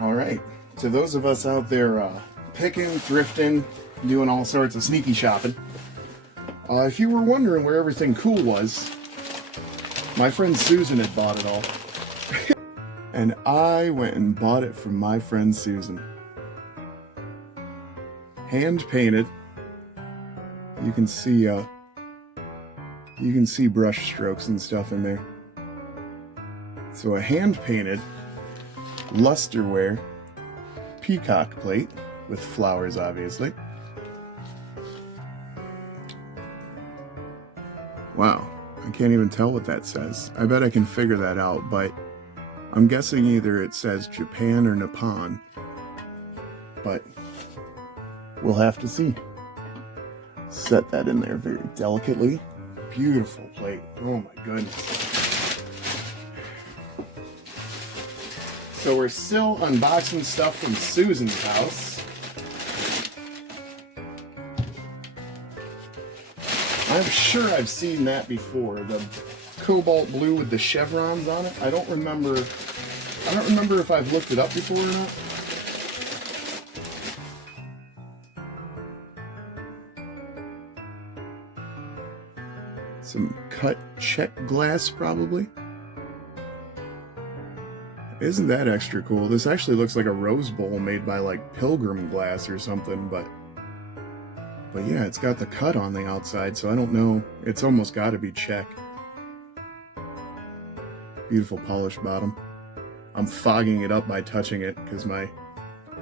All right, to those of us out there picking, thrifting, doing all sorts of sneaky shopping, if you were wondering where everything cool was, my friend Susan had bought it all. And I went and bought it from my friend Susan. Hand painted. You can see brush strokes and stuff in there. So a hand painted lusterware peacock plate with flowers, obviously. Wow, I can't even tell what that says. I bet I can figure that out, but I'm guessing either it says Japan or Nippon, but we'll have to see. Set that in there very delicately. Beautiful plate. Oh my goodness. So we're still unboxing stuff from Susan's house. I'm sure I've seen that before. The cobalt blue with the chevrons on it. I don't remember if I've looked it up before or not. Some cut check glass, probably. Isn't that extra cool? This actually looks like a rose bowl made by like Pilgrim glass or something, but yeah, it's got the cut on the outside, so I don't know. It's almost got to be check. Beautiful polished bottom. I'm fogging it up by touching it because my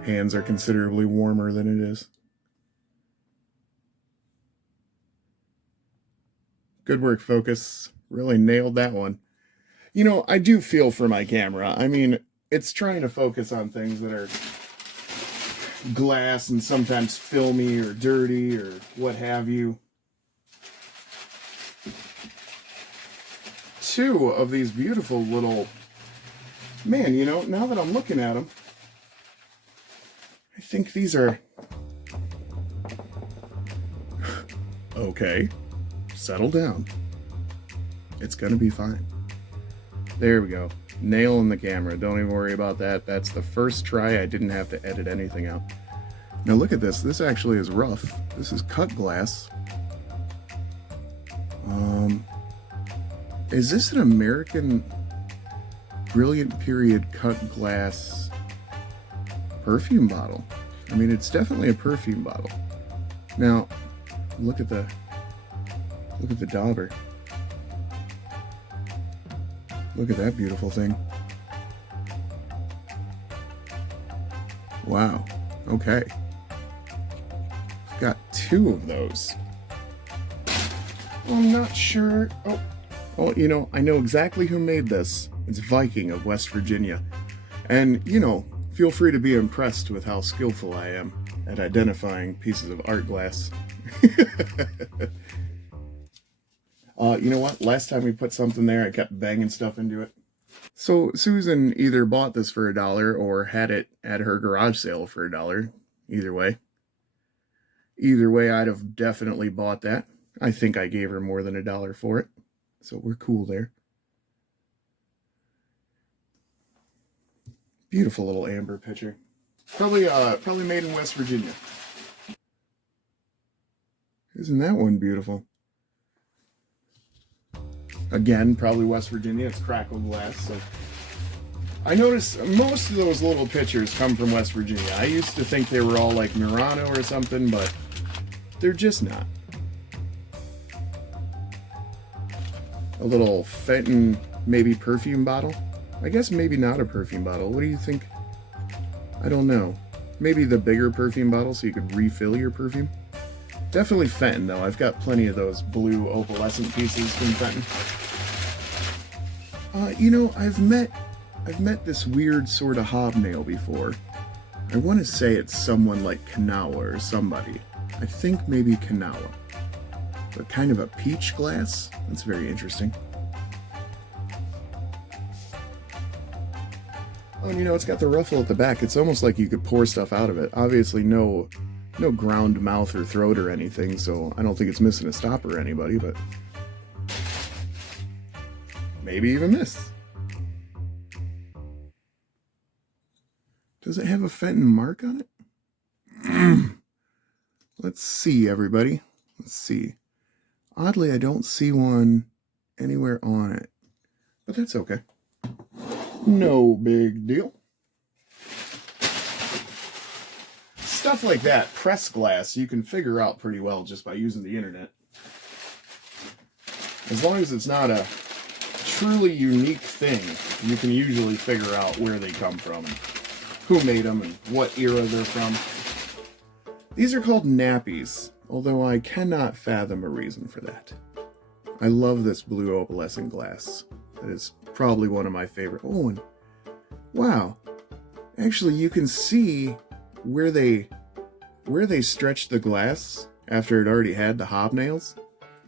hands are considerably warmer than it is. Good work, focus. Really nailed that one. You know, I do feel for my camera. I mean, it's trying to focus on things that are glass and sometimes filmy or dirty or what have you. Two of these beautiful little... Man, you know, now that I'm looking at them, I think these are... Okay, settle down. It's gonna be fine. There we go. Nail in the camera. Don't even worry about that. That's the first try. I didn't have to edit anything out. Now look at this. This actually is rough. This is cut glass. Is this an American Brilliant Period cut glass perfume bottle? I mean, it's definitely a perfume bottle. Now, look at the dauber. Look at that beautiful thing. Wow. Okay. I've got two of those. I'm not sure. Oh, well, you know, I know exactly who made this. It's Viking of West Virginia. And, you know, feel free to be impressed with how skillful I am at identifying pieces of art glass. You know what? Last time we put something there, I kept banging stuff into it. So Susan either bought this for $1 or had it at her garage sale for $1. Either way. Either way, I'd have definitely bought that. I think I gave her more than $1 for it. So we're cool there. Beautiful little amber pitcher. Probably made in West Virginia. Isn't that one beautiful? Again, probably West Virginia. It's crackled glass. So I noticed most of those little pitchers come from West Virginia. I used to think they were all like Murano or something, but they're just not. A little Fenton, maybe perfume bottle. I guess maybe not a perfume bottle. What do you think? I don't know. Maybe the bigger perfume bottle so you could refill your perfume. Definitely Fenton, though. I've got plenty of those blue opalescent pieces from Fenton. You know, I've met this weird sort of hobnail before. I want to say it's someone like Kanawha or somebody. I think maybe Kanawha. But kind of a peach glass? That's very interesting. Oh, and you know, it's got the ruffle at the back. It's almost like you could pour stuff out of it. Obviously, no ground mouth or throat or anything, so I don't think it's missing a stopper or anybody, but maybe even this. Does it have a Fenton mark on it? Let's see, everybody. Let's see. Oddly, I don't see one anywhere on it, but that's okay. No big deal. Stuff like that, press glass, you can figure out pretty well just by using the internet. As long as it's not a truly unique thing, you can usually figure out where they come from, and who made them, and what era they're from. These are called nappies, although I cannot fathom a reason for that. I love this blue opalescent glass. That is probably one of my favorite. Oh, and wow. Actually, you can see where they stretched the glass after it already had the hobnails.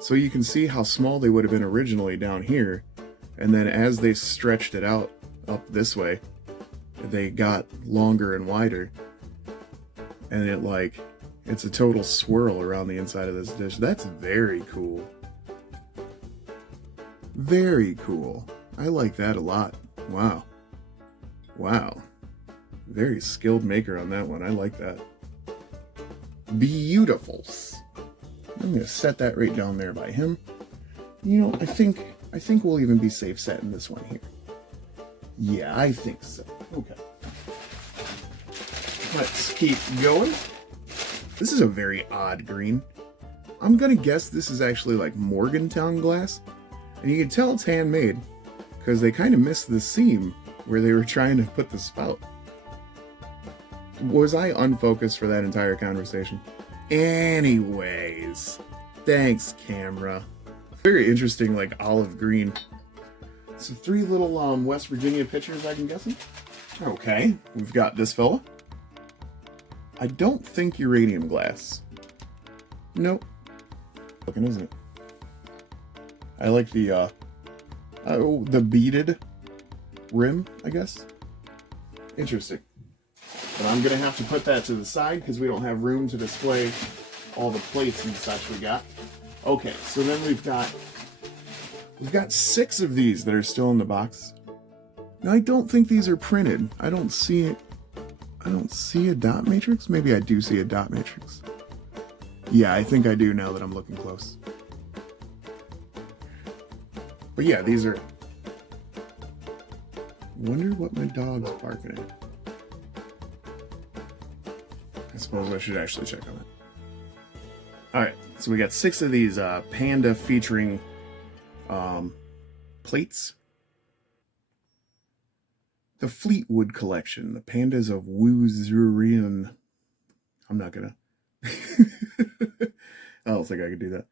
So you can see how small they would have been originally down here. And then as they stretched it out up this way, they got longer and wider. And it's a total swirl around the inside of this dish. That's very cool. Very cool. I like that a lot. Wow. Wow. Very skilled maker on that one. I like that. Beautifuls. I'm going to set that right down there by him. You know, I think we'll even be safe setting this one here. Yeah, I think so. Okay. Let's keep going. This is a very odd green. I'm going to guess this is actually like Morgantown glass. And you can tell it's handmade because they kind of missed the seam where they were trying to put the spout. Was I unfocused for that entire conversation? Anyways, thanks, camera. Very interesting, like olive green. So 3 little West Virginia pitchers, I can guess them. Okay, we've got this fella. I don't think uranium glass. Nope. Looking, isn't it? I like the beaded rim, I guess. Interesting. But I'm going to have to put that to the side because we don't have room to display all the plates and such we got. Okay, so then we've got 6 of these that are still in the box. Now I don't think these are printed. I don't see a dot matrix. Maybe I do see a dot matrix. Yeah, I think I do now that I'm looking close. But yeah, these are... Wonder what my dog's barking at. I suppose I should actually check on that. Alright, so we got 6 of these Panda featuring plates. The Fleetwood collection, the Pandas of Woozerian. I'm not gonna. I don't think I could do that.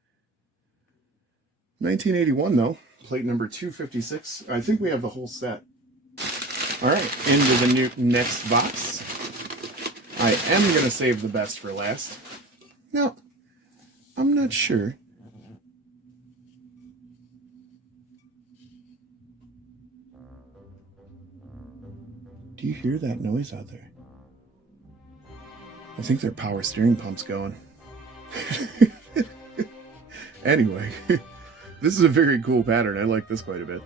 1981 though, plate number 256. I think we have the whole set. Alright, into the next box. I am gonna save the best for last. Now, I'm not sure. Do you hear that noise out there? I think their power steering pump's going. Anyway, this is a very cool pattern. I like this quite a bit.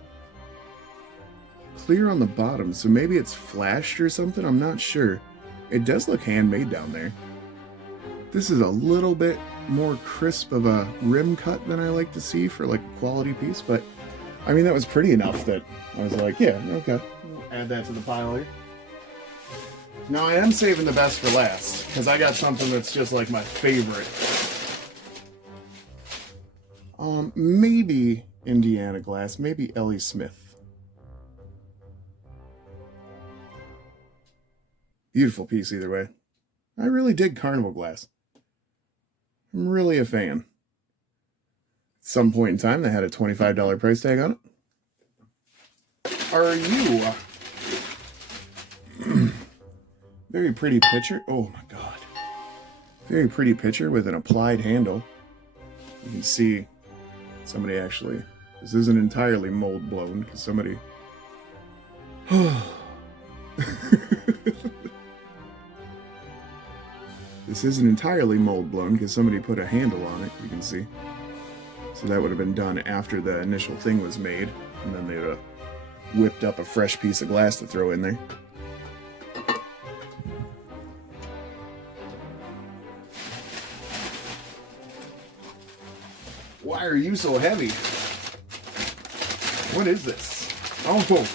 Clear on the bottom, so maybe it's flashed or something. I'm not sure. It does look handmade down there. This is a little bit more crisp of a rim cut than I like to see for like a quality piece, but I mean, that was pretty enough that I was like, yeah, okay. Add that to the pile here. Now I am saving the best for last, because I got something that's just like my favorite. Maybe Indiana glass, maybe Ellie Smith. Beautiful piece either way. I really dig Carnival glass. I'm really a fan. At some point in time, they had a $25 price tag on it. Are you? Very pretty picture. Oh my god. Very pretty picture with an applied handle. You can see somebody actually... This isn't entirely mold blown because somebody... This isn't entirely mold blown because somebody put a handle on it, you can see. So that would have been done after the initial thing was made, and then they'd have whipped up a fresh piece of glass to throw in there. Why are you so heavy? What is this? Oh,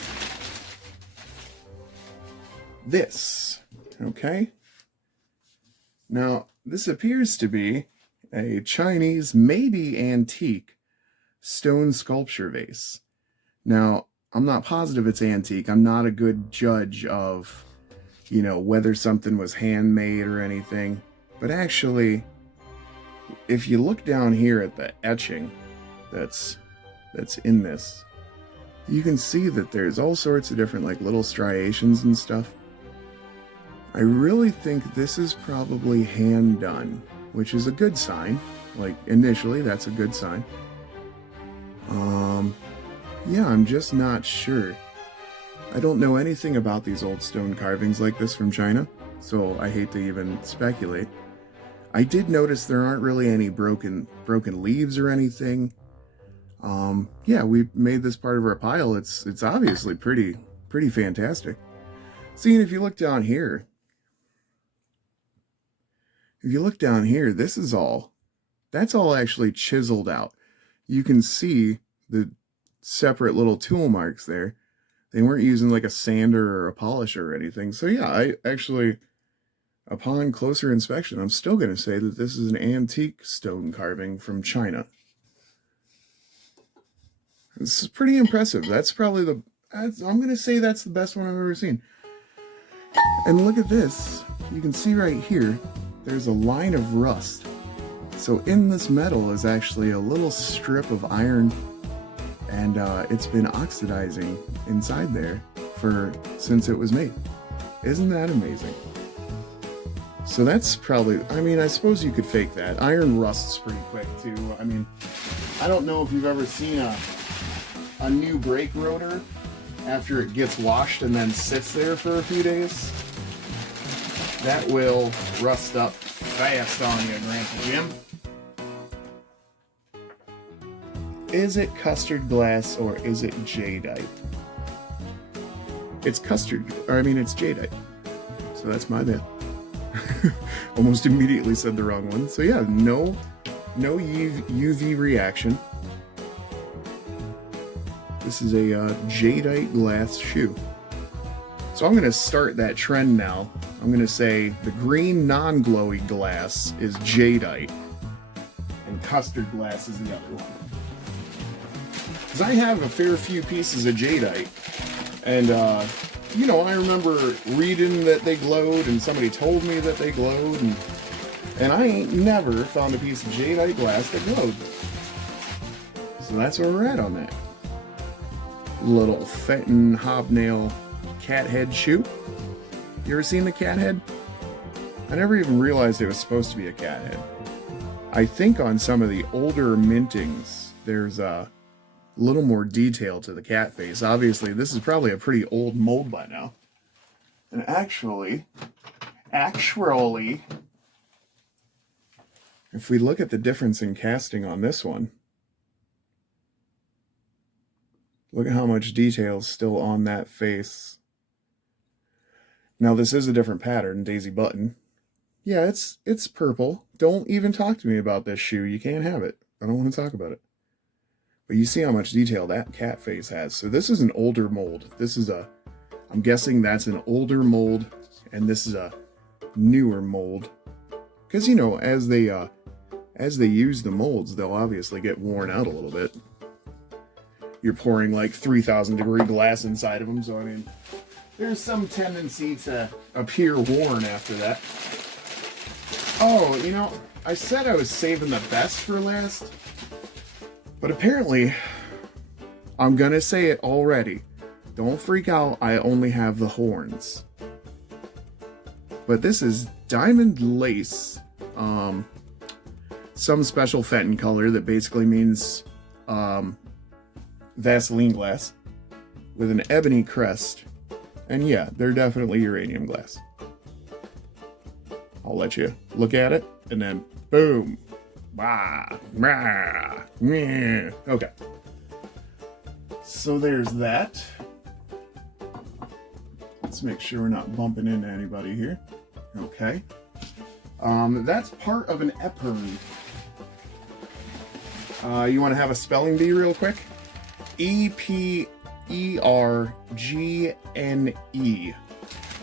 this. Okay. Now, this appears to be a Chinese, maybe antique, stone sculpture vase. Now, I'm not positive it's antique. I'm not a good judge of, you know, whether something was handmade or anything. But actually, if you look down here at the etching that's in this, you can see that there's all sorts of different like little striations and stuff. I really think this is probably hand done, which is a good sign. Like initially, that's a good sign. Yeah, I'm just not sure. I don't know anything about these old stone carvings like this from China, so I hate to even speculate. I did notice there aren't really any broken leaves or anything. Yeah, we made this part of our pile. It's obviously pretty fantastic. Seeing if you look down here, that's all actually chiseled out. You can see the separate little tool marks there. They weren't using like a sander or a polisher or anything. So yeah, I actually, upon closer inspection, I'm still going to say that this is an antique stone carving from China. This is pretty impressive. That's probably I'm going to say that's the best one I've ever seen. And look at this. You can see right here, there's a line of rust. So in this metal is actually a little strip of iron, and it's been oxidizing inside there since it was made. Isn't that amazing? So that's probably, I mean, I suppose you could fake that. Iron rusts pretty quick too. I mean, I don't know if you've ever seen a new brake rotor after it gets washed and then sits there for a few days. That will rust up fast on you, Grandpa Jim. Is it custard glass or is it jadeite? It's it's jadeite. So that's my bad. Almost immediately said the wrong one. So yeah, no UV reaction. This is a jadeite glass shoe. So I'm going to start that trend now. I'm going to say the green non-glowy glass is jadeite and custard glass is the other one. Because I have a fair few pieces of jadeite, and you know, I remember reading that they glowed, and somebody told me that they glowed, and I ain't never found a piece of jadeite glass that glowed. So that's where we're at on that. Little Fenton hobnail cat head shoe. You ever seen the cat head? I never even realized it was supposed to be a cat head. I think on some of the older mintings, there's a little more detail to the cat face. Obviously, this is probably a pretty old mold by now. And actually, if we look at the difference in casting on this one, look at how much detail is still on that face. Now, this is a different pattern, Daisy Button. Yeah, it's purple. Don't even talk to me about this shoe. You can't have it. I don't want to talk about it. But you see how much detail that cat face has. So this is an older mold. I'm guessing that's an older mold, and this is a newer mold. Because, you know, as they use the molds, they'll obviously get worn out a little bit. You're pouring like 3,000 degree glass inside of them, so I mean, there's some tendency to appear worn after that. Oh, you know, I said I was saving the best for last, but apparently, I'm gonna say it already. Don't freak out, I only have the horns. But this is diamond lace, some special Fenton color that basically means Vaseline glass with an ebony crest. And yeah, they're definitely uranium glass. I'll let you look at it, and then boom. Bah, bah, meh. Okay. So there's that. Let's make sure we're not bumping into anybody here. Okay. That's part of an epern. You want to have a spelling bee real quick? Epergne.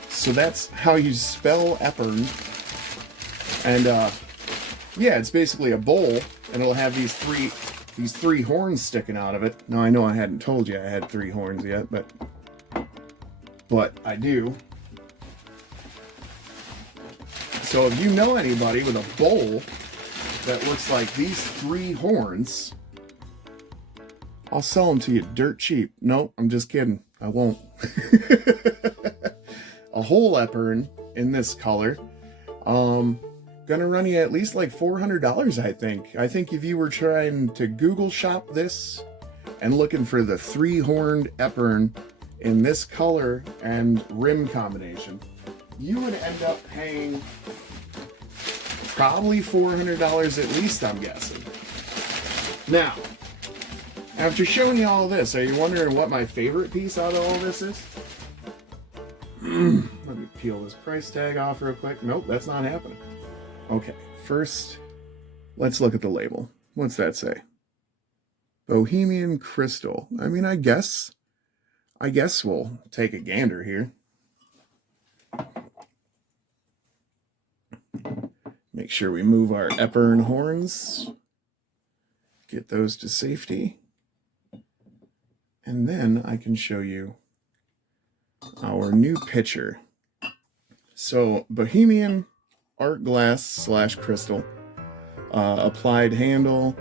So that's how you spell Epern. And yeah, it's basically a bowl, and it'll have these three horns sticking out of it. Now I know I hadn't told you I had 3 horns yet, but I do. So if you know anybody with a bowl that looks like these 3 horns, I'll sell them to you dirt cheap. No, I'm just kidding. I won't. A whole Epern in this color. Gonna run you at least like $400, I think. I think if you were trying to Google shop this and looking for the 3-horned Epern in this color and rim combination, you would end up paying probably $400 at least, I'm guessing. Now, after showing you all this, are you wondering what my favorite piece out of all this is? Let me peel this price tag off real quick. Nope, that's not happening. Okay, first, let's look at the label. What's that say? Bohemian Crystal. I mean, I guess we'll take a gander here. Make sure we move our Epern horns. Get those to safety. And then I can show you our new pitcher. So, Bohemian Art Glass / Crystal. Applied handle.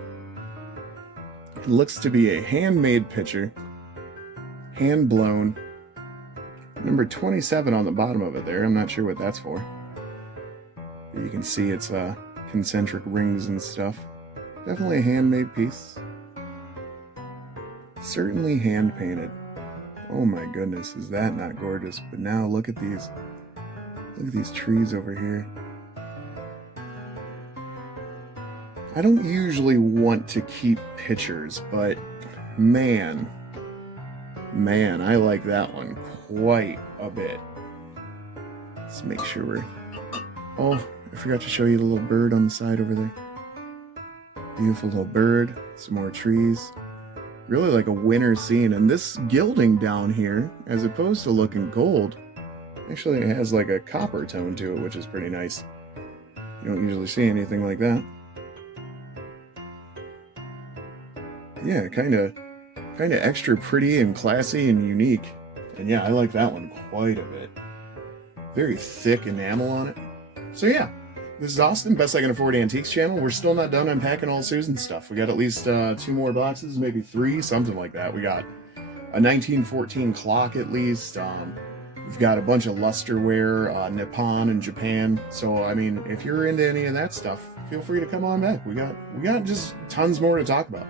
It looks to be a handmade pitcher. Hand blown. Number 27 on the bottom of it there. I'm not sure what that's for. But you can see it's concentric rings and stuff. Definitely a handmade piece. Certainly hand painted. Oh my goodness, is that not gorgeous? But now look at these trees over here. I don't usually want to keep pictures, but man, I like that one quite a bit. Let's make sure we're... Oh, I forgot to show you the little bird on the side over there. Beautiful little bird, some more trees. Really like a winter scene, and this gilding down here, as opposed to looking gold, actually it has like a copper tone to it, which is pretty nice. You don't usually see anything like that. Yeah, kind of extra pretty and classy and unique. And yeah, I like that one quite a bit. Very thick enamel on it. So yeah, this is Austin, Best I Can Afford Antiques channel. We're still not done unpacking all Susan's stuff. We got at least 2 more boxes, maybe 3, something like that. We got a 1914 clock at least. We've got a bunch of lusterware, Nippon and Japan. So I mean, if you're into any of that stuff, feel free to come on back. We got just tons more to talk about.